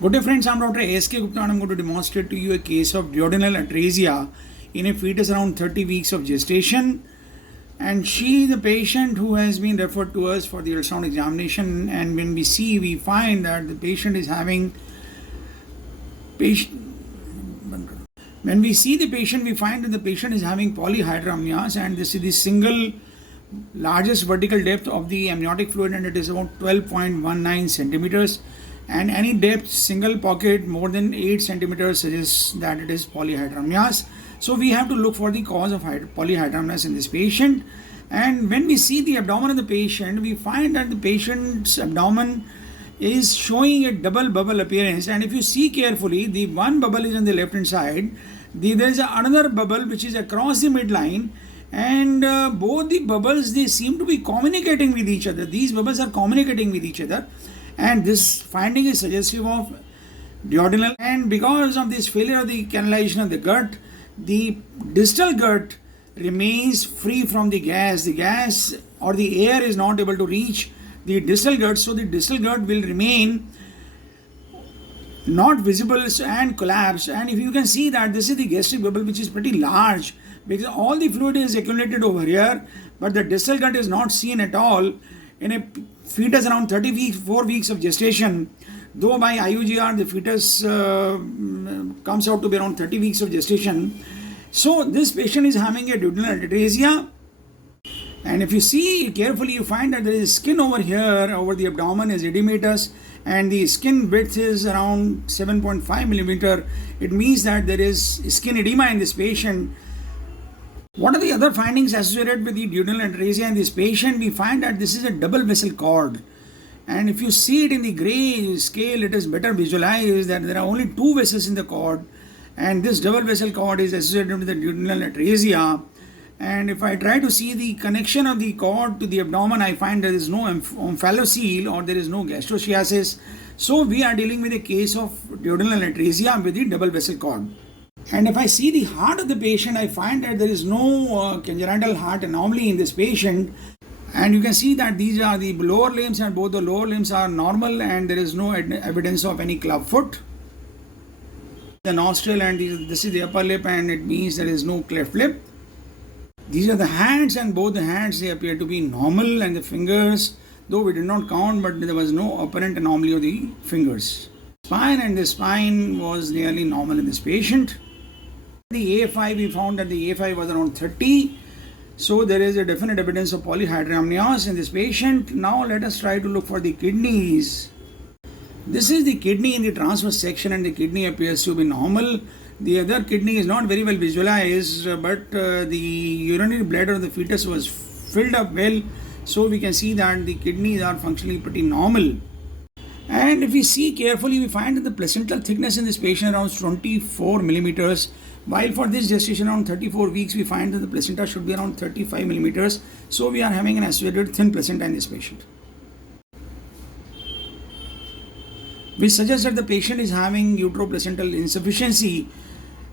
Good day friends, I'm Dr. A.S.K. Gupta and I'm going to demonstrate to you a case of duodenal atrasia in a fetus around 30 weeks of gestation. And she, the patient who has been referred to us for the ultrasound examination, and when we find that the patient is having when we see the patient, we find that the patient is having polyhydramnios, and this is the single largest vertical depth of the amniotic fluid, and it is about 12.19 centimeters. And any depth, single pocket more than 8 centimeters suggests that it is polyhydramnios. So we have to look for the cause of polyhydramnios in this patient. And when we see the abdomen of the patient, we find that the patient's abdomen is showing a double bubble appearance. And if you see carefully, the one bubble is on the left hand side. There is another bubble which is across the midline. And both the bubbles, they seem to be communicating with each other. These bubbles are communicating with each other. And this finding is suggestive of duodenal. And because of this failure of the canalization of the gut, the distal gut remains free from the gas. The gas or the air is not able to reach the distal gut. So the distal gut will remain not visible and collapse. And if you can see that this is the gastric bubble, which is pretty large, because all the fluid is accumulated over here, but the distal gut is not seen at all in a fetus around 34 weeks of gestation. Though by IUGR the fetus comes out to be around 30 weeks of gestation. So this patient is having a duodenal atrasia, and if you see carefully, you find that there is skin over here over the abdomen is edematous, and the skin width is around 7.5 millimeter. It means that there is skin edema in this patient. What are the other findings associated with the duodenal atrasia in this patient? We find that this is a double vessel cord, and if you see it in the gray scale, it is better visualized that there are only two vessels in the cord, and this double vessel cord is associated with the duodenal atrasia. And if I try to see the connection of the cord to the abdomen, I find there is no omphalocele or there is no gastroschiasis. So we are dealing with a case of duodenal atrasia with the double vessel cord. And if I see the heart of the patient, I find that there is no congenital heart anomaly in this patient. And you can see that these are the lower limbs, and both the lower limbs are normal, and there is no evidence of any club foot. The nostril, and this is the upper lip, and it means there is no cleft lip. These are the hands, and both the hands, they appear to be normal, and the fingers, though we did not count, but there was no apparent anomaly of the fingers. Spine, and the spine was nearly normal in this patient. The A5, we found that the A5 was around 30. So there is a definite evidence of polyhydramnios in this patient. Now let us try to look for the kidneys. This is the kidney in the transverse section, and the kidney appears to be normal. The other kidney is not very well visualized, but the urinary bladder of the fetus was filled up well. So we can see that the kidneys are functionally pretty normal. And if we see carefully, we find that the placental thickness in this patient around 24 millimeters. While for this gestation around 34 weeks, we find that the placenta should be around 35 millimeters. So we are having an associated thin placenta in this patient, which suggests that the patient is having uteroplacental insufficiency,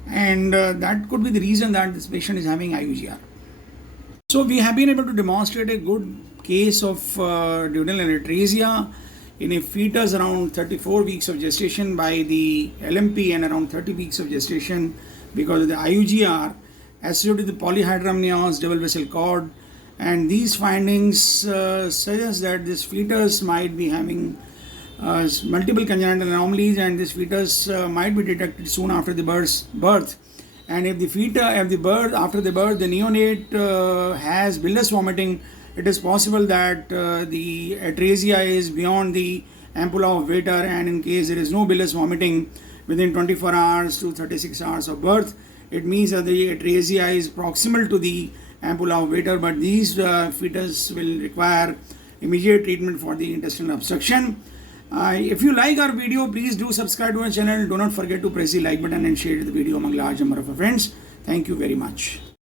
and that could be the reason that this patient is having IUGR. So we have been able to demonstrate a good case of duodenal atrasia in a fetus around 34 weeks of gestation by the LMP, and around 30 weeks of gestation because of the IUGR associated with the polyhydramnios, double vessel cord. And these findings suggest that this fetus might be having multiple congenital anomalies, and this fetus might be detected soon after the birth. And if after the birth, the neonate has bilious vomiting, it is possible that the atrasia is beyond the ampulla of Vater, and in case there is no bilious vomiting within 24 hours to 36 hours of birth, it means that the atrasia is proximal to the ampulla of Vater, but these fetus will require immediate treatment for the intestinal obstruction. If you like our video, please do subscribe to our channel. Do not forget to press the like button and share the video among large number of friends. Thank you very much.